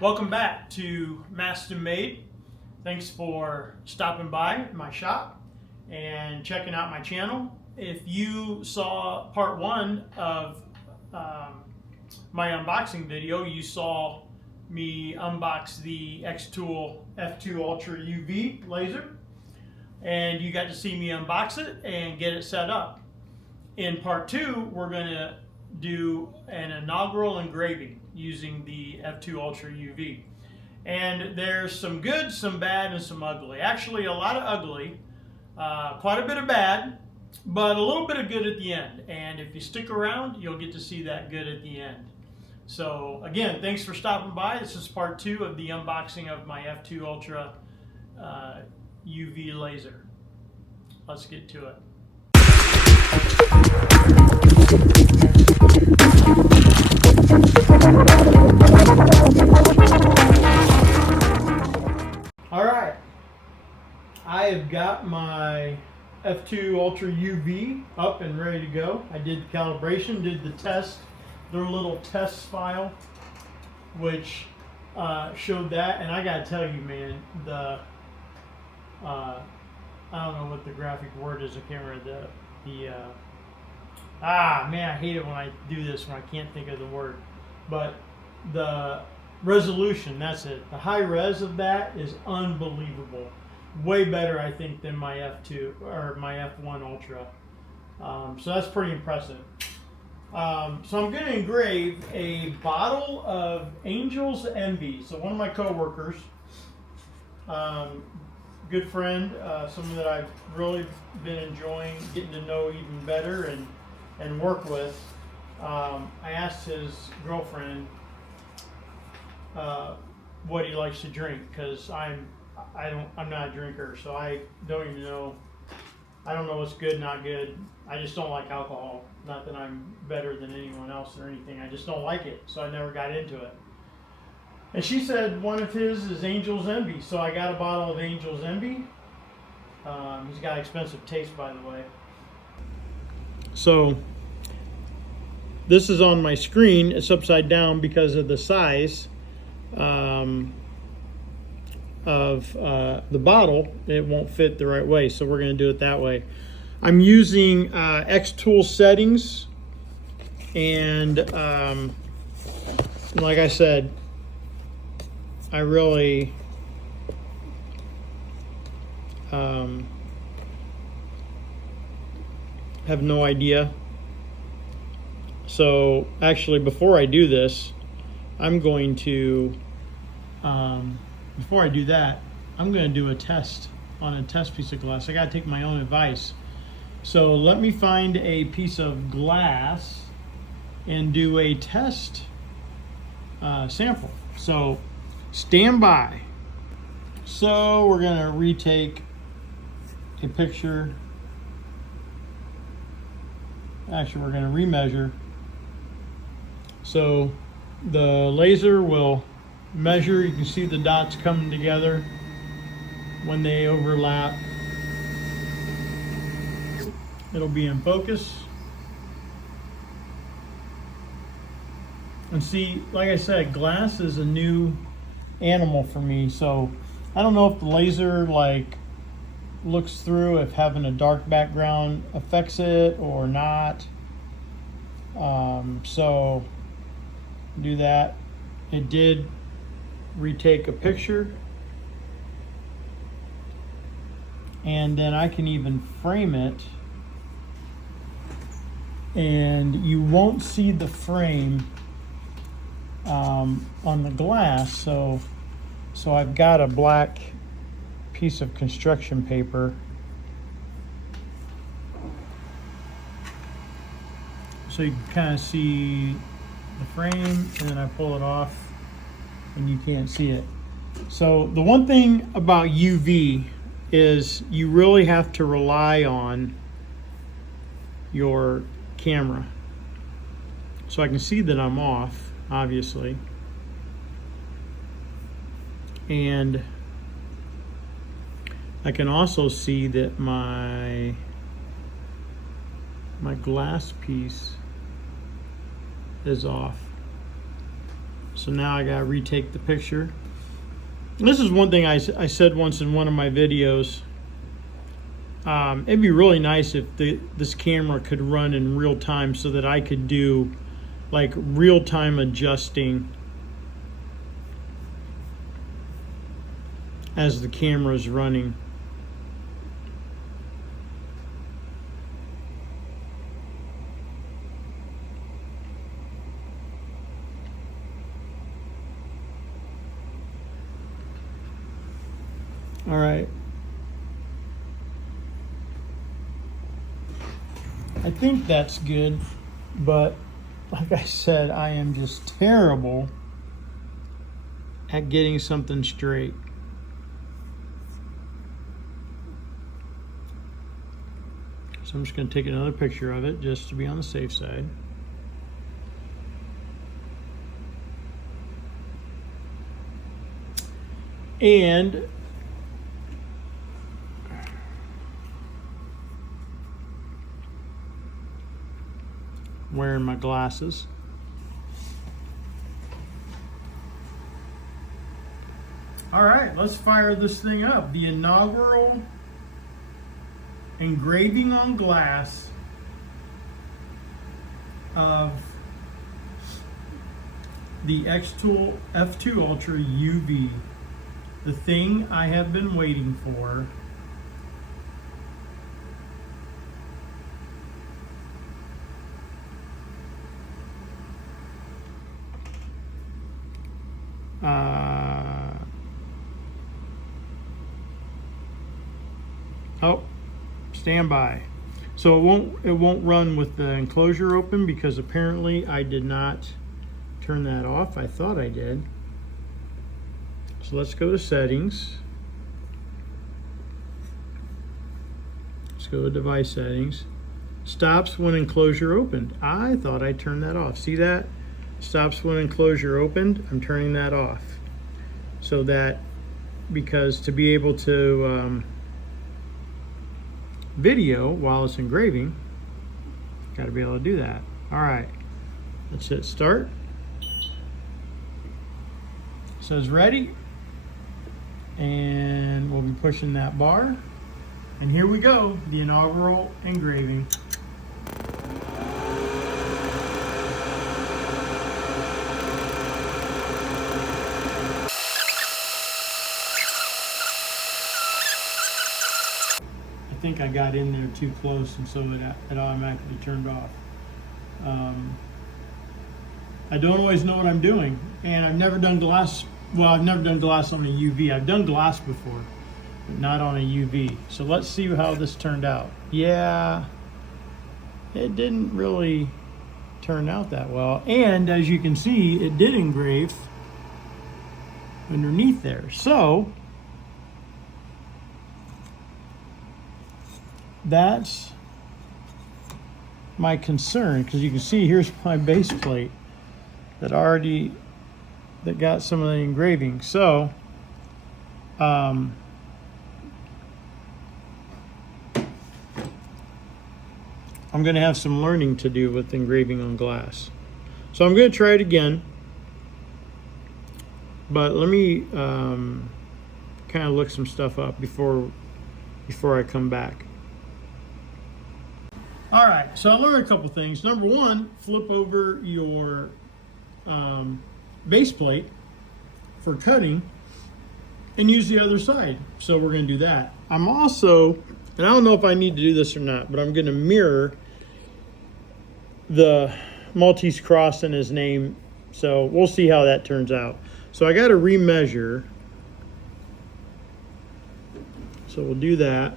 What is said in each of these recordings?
Welcome back to Masten Made. Thanks for stopping by my shop and checking out my channel. If you saw part one of my unboxing video, you saw me unbox the xTool F2 Ultra UV laser, and you got to see me unbox it and get it set up. In part two, we're going to do an inaugural engraving using the F2 Ultra UV. And there's some good, some bad, and some ugly. Actually, a lot of ugly, quite a bit of bad, but a little bit of good at the end. And if you stick around, you'll get to see that good at the end. So again, thanks for stopping by. This is part two of the unboxing of my F2 Ultra UV laser. Let's get to it. All right, I have got my F2 Ultra UV up and ready to go. I did the calibration, did the test, their little test file, which showed that. And I gotta tell you, man, the I don't know what the graphic word is. I can't remember man, I hate it when I do this when I can't think of the word. But the resolution, that's it. The high res of that is unbelievable. Way better, I think, than my F2 or my F1 Ultra. So that's pretty impressive. So I'm going to engrave a bottle of Angel's Envy. So one of my coworkers, good friend, someone that I've really been enjoying getting to know even better and work with. I asked his girlfriend what he likes to drink, because I'm not a drinker, so I don't even know. I don't know what's good, not good. I just don't like alcohol. Not that I'm better than anyone else or anything. I just don't like it, so I never got into it. And she said one of his is Angel's Envy, so I got a bottle of Angel's Envy. He's got expensive taste, by the way. So this is on my screen. It's upside down because of the size of the bottle. It won't fit the right way, so we're going to do it that way. I'm using xTool settings, and like I said, I really have no idea. So actually, before I do this, I'm going to before I do that, I'm going to do a test on a test piece of glass. I got to take my own advice. So let me find a piece of glass and do a test sample. So stand by. So we're going to retake a picture. Actually, we're going to remeasure. So the laser will measure. You can see the dots coming together when they overlap. It'll be in focus. And see, like I said, glass is a new animal for me, so I don't know if the laser looks through, if having a dark background affects it or not. So do that. It did retake a picture, and then I can even frame it, and you won't see the frame on the glass. So I've got a black piece of construction paper, so you can kind of see the frame, and then I pull it off and you can't see it. So the one thing about UV is you really have to rely on your camera. So I can see that I'm off, obviously, and I can also see that my glass piece is off. So now I gotta retake the picture. This is one thing I said once in one of my videos. It'd be really nice if this camera could run in real time so that I could do like real-time adjusting as the camera is running. All right. I think that's good, but like I said, I am just terrible at getting something straight. So I'm just going to take another picture of it just to be on the safe side. And wearing my glasses. All right, let's fire this thing up. The inaugural engraving on glass of the xTool F2 Ultra UV. The thing I have been waiting for. Oh, stand by. So it won't run with the enclosure open because apparently I did not turn that off. I thought I did. So let's go to settings. Let's go to device settings. Stops when enclosure opened. I thought I turned that off. See that? Stops when enclosure opened. I'm turning that off. So that, because to be able to video while it's engraving, got to be able to do that. All right, let's hit start. It says ready, and we'll be pushing that bar, and here we go, the inaugural engraving. I think I got in there too close, and so it automatically turned off. I don't always know what I'm doing, and I've never done glass. Well, I've never done glass on a UV. I've done glass before, but not on a UV. So let's see how this turned out. Yeah, it didn't really turn out that well. And as you can see, it did engrave underneath there. So that's my concern, because you can see here's my base plate that got some of the engraving. So I'm going to have some learning to do with engraving on glass. So I'm going to try it again, but let me kind of look some stuff up before I come back. All right, so I learned a couple things. Number one, flip over your base plate for cutting and use the other side. So we're going to do that. I'm also, and I don't know if I need to do this or not, but I'm going to mirror the Maltese cross in his name. So we'll see how that turns out. So I got to remeasure. So we'll do that.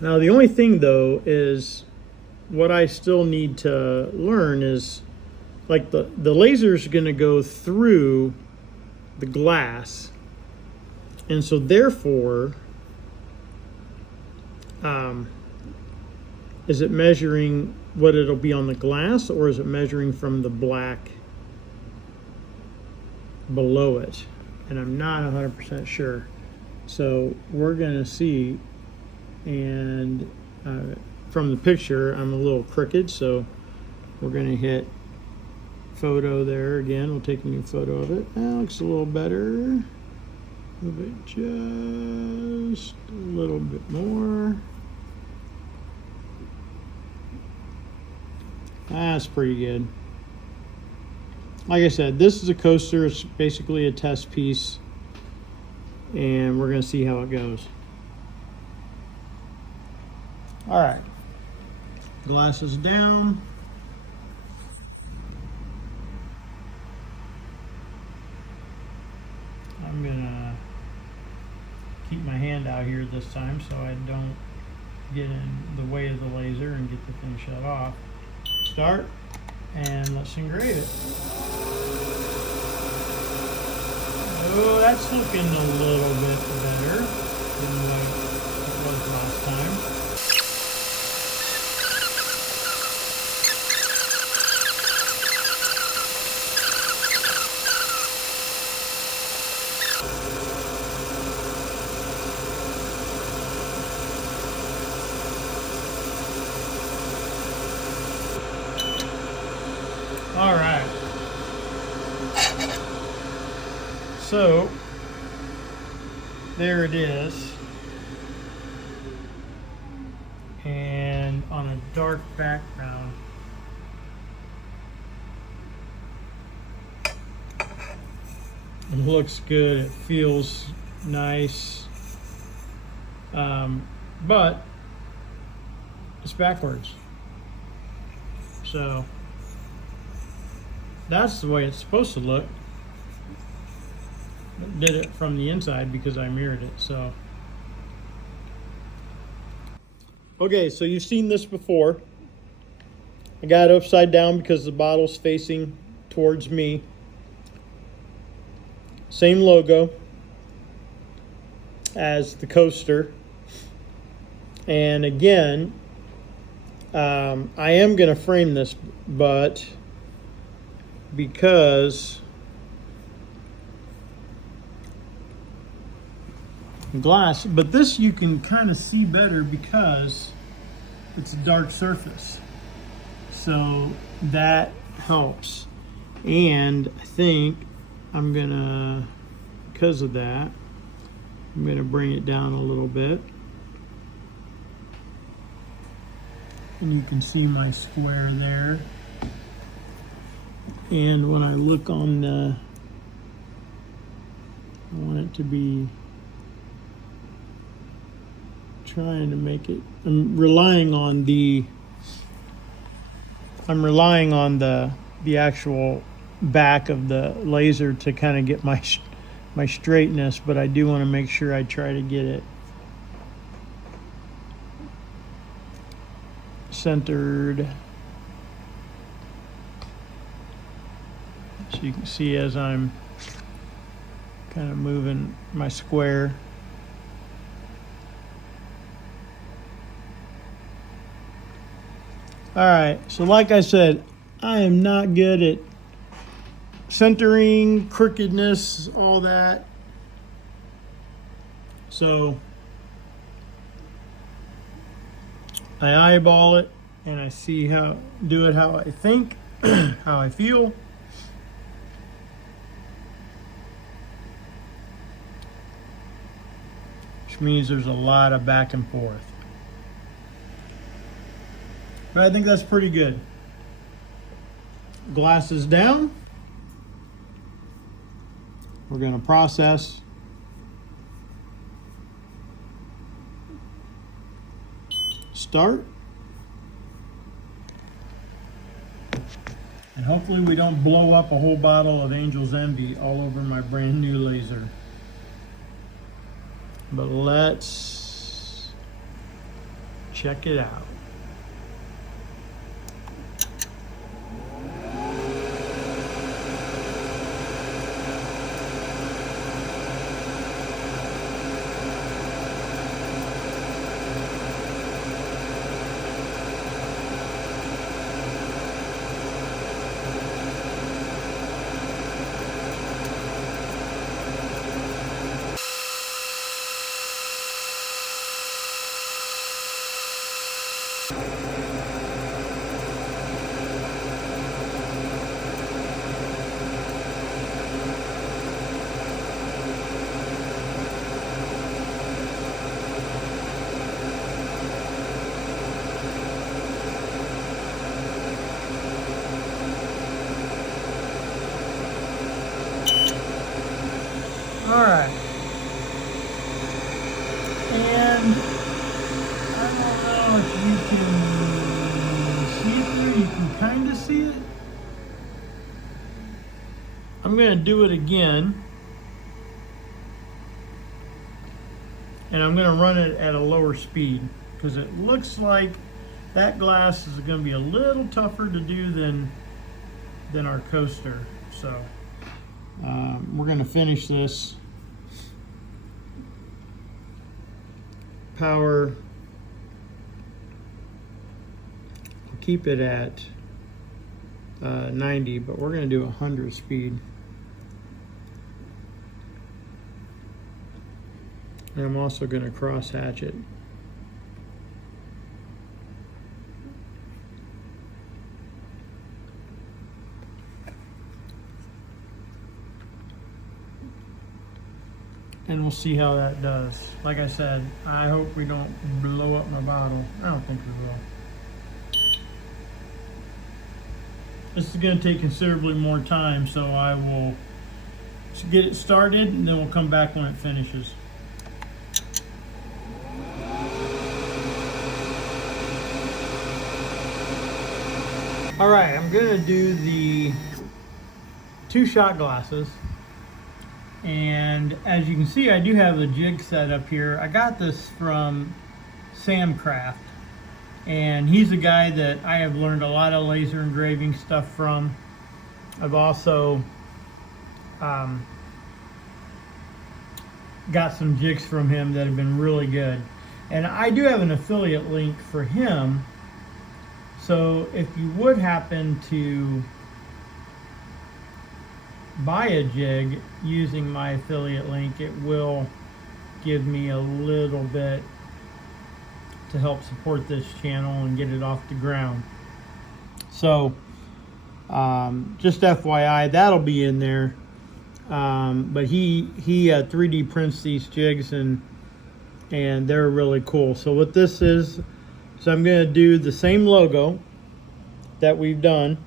Now the only thing though is what I still need to learn is, like, the laser's going to go through the glass, and so therefore is it measuring what it'll be on the glass, or is it measuring from the black below it? And I'm not 100% sure. So we're going to see. And from the picture, I'm a little crooked, so we're going to hit photo there again. We'll take a new photo of it. That looks a little better. Move it just a little bit more. That's pretty good. Like I said, this is a coaster. It's basically a test piece, and we're going to see how it goes. All right, glasses down. I'm gonna keep my hand out here this time so I don't get in the way of the laser and get the thing shut off. Start, and let's engrave it. Oh, that's looking a little bit better than what it was last time. All right. So there it is. And on a dark background. It looks good. It feels nice. But it's backwards. So that's the way it's supposed to look. Did it from the inside because I mirrored it. So okay, so you've seen this before. I got it upside down because the bottle's facing towards me. Same logo as the coaster. And again, I am going to frame this, but because glass, but this you can kind of see better because it's a dark surface, so that helps. And I think I'm gonna, because of that, I'm gonna bring it down a little bit, and you can see my square there. And when I look on the, I want it to be, trying to make it, I'm relying on the actual back of the laser to kind of get my straightness, but I do want to make sure I try to get it centered. So you can see as I'm kind of moving my square. All right, so like I said, I am not good at centering, crookedness, all that. So I eyeball it and I see how I think, how I feel. Which means there's a lot of back and forth. But I think that's pretty good. Glasses down. We're going to process. Start. And hopefully we don't blow up a whole bottle of Angel's Envy all over my brand new laser. But let's check it out. I'm going to do it again, and I'm going to run it at a lower speed because it looks like that glass is going to be a little tougher to do than our coaster. So we're going to finish this. Power, keep it at 90, but we're going to do 100 speed. And I'm also going to cross hatch it. And we'll see how that does. Like I said, I hope we don't blow up my bottle. I don't think we will. This is going to take considerably more time, so I will get it started and then we'll come back when it finishes. All right, I'm going to do the 2 shot glasses. And as you can see, I do have a jig set up here. I got this from Sam Craft, and he's a guy that I have learned a lot of laser engraving stuff from. I've also got some jigs from him that have been really good. And I do have an affiliate link for him, so if you would happen to buy a jig using my affiliate link, it will give me a little bit to help support this channel and get it off the ground. So just FYI, that'll be in there. But he 3D prints these jigs, and they're really cool. So what this is I'm going to do the same logo that we've done.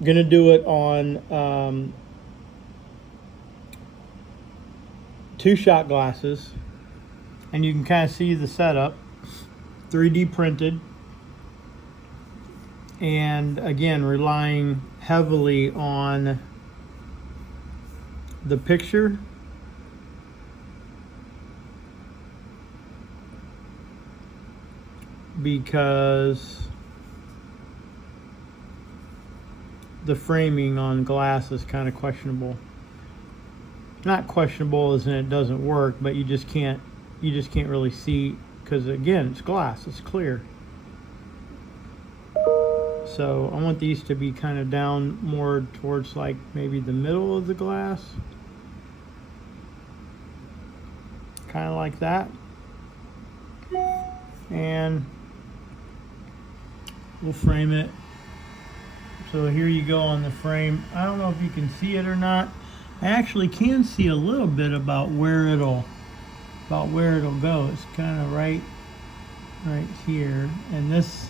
I'm going to do it on 2 shot glasses, and you can kind of see the setup, 3D printed, and again relying heavily on the picture because the framing on glass is kind of questionable. Not questionable as in it doesn't work, but you just can't really see, because again, it's glass, it's clear. So I want these to be kind of down more towards like maybe the middle of the glass, kind of like that. And we'll frame it. So here you go on the frame. I don't know if you can see it or not. I actually can see a little bit about where it'll go. It's kind of right here, and this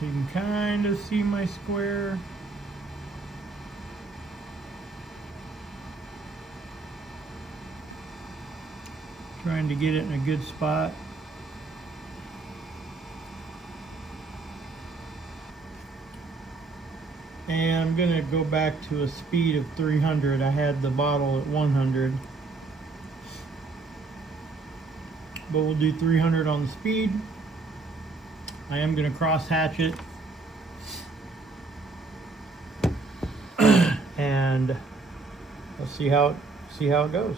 so you can kind of see my square. Trying to get it in a good spot. And I'm going to go back to a speed of 300. I had the bottle at 100. But we'll do 300 on the speed. I am going to cross hatch it. And we'll see how it goes.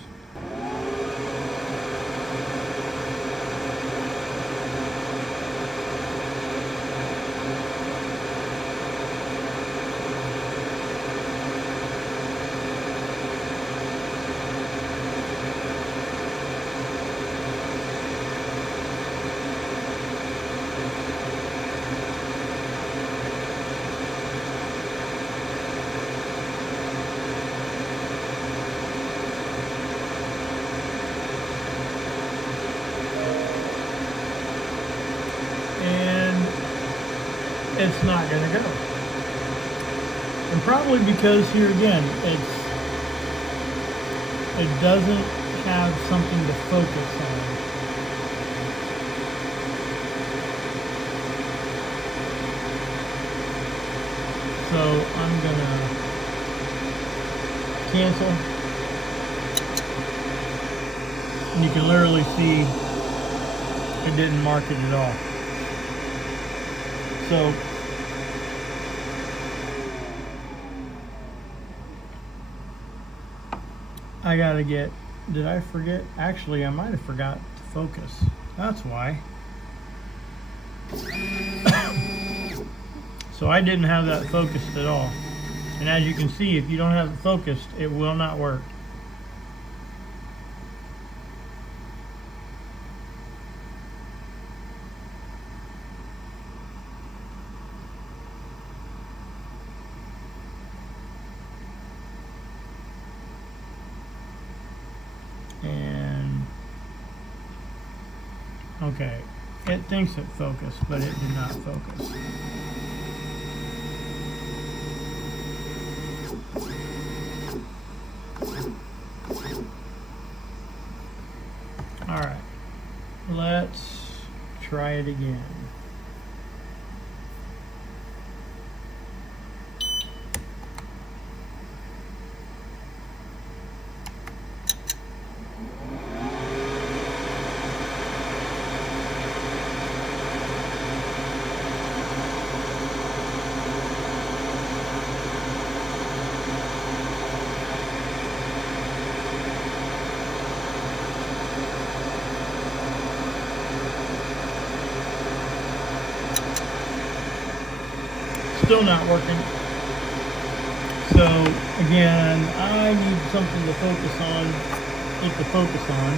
it's not going to go. And probably because here again, it doesn't have something to focus on. So I'm gonna cancel. And you can literally see it didn't mark it at all. So I gotta get, did I forget? Actually, I might have forgot to focus. That's why. So I didn't have that focused at all. And as you can see, if you don't have it focused, it will not work. And okay, it thinks it focused, but it did not focus. All right, let's try it again. Still not working. So again, I need something to focus on, it to focus on.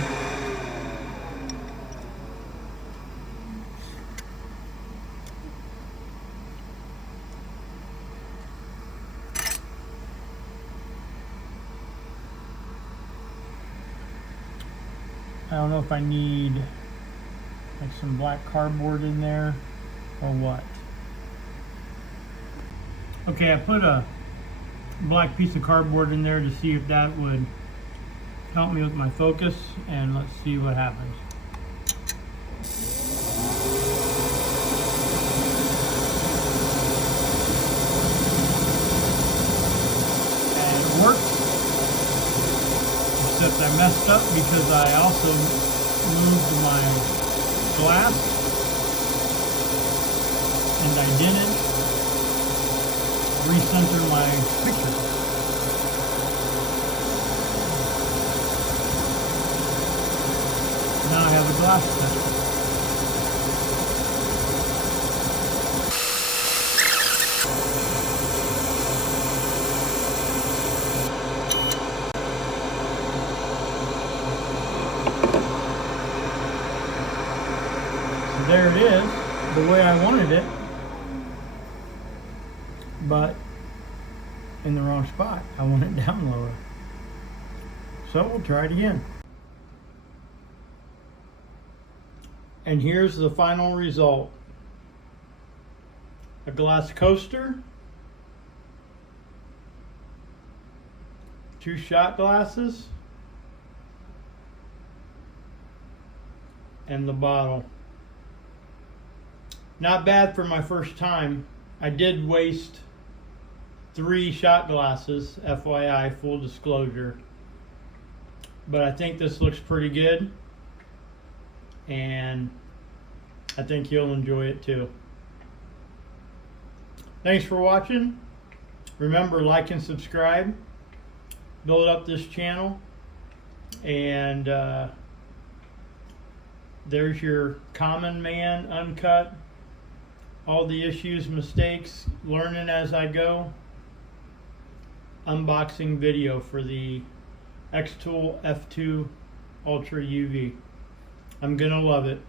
I don't know if I need like some black cardboard in there or what. Okay, I put a black piece of cardboard in there to see if that would help me with my focus, and let's see what happens. And it worked, except I messed up because I also moved my glass, and I didn't recenter my picture. Now I have a glass center. So there it is, the way I wanted it, but in the wrong spot. I want it down lower. So we'll try it again. And here's the final result. A glass coaster, 2 shot glasses, and the bottle. Not bad for my first time. I did waste 3 shot glasses, FYI, full disclosure. But I think this looks pretty good, and I think you'll enjoy it too. Thanks for watching. Remember, like and subscribe. Build up this channel. And there's your common man uncut. All the issues, mistakes, learning as I go. Unboxing video for the xTool F2 Ultra UV. I'm gonna love it.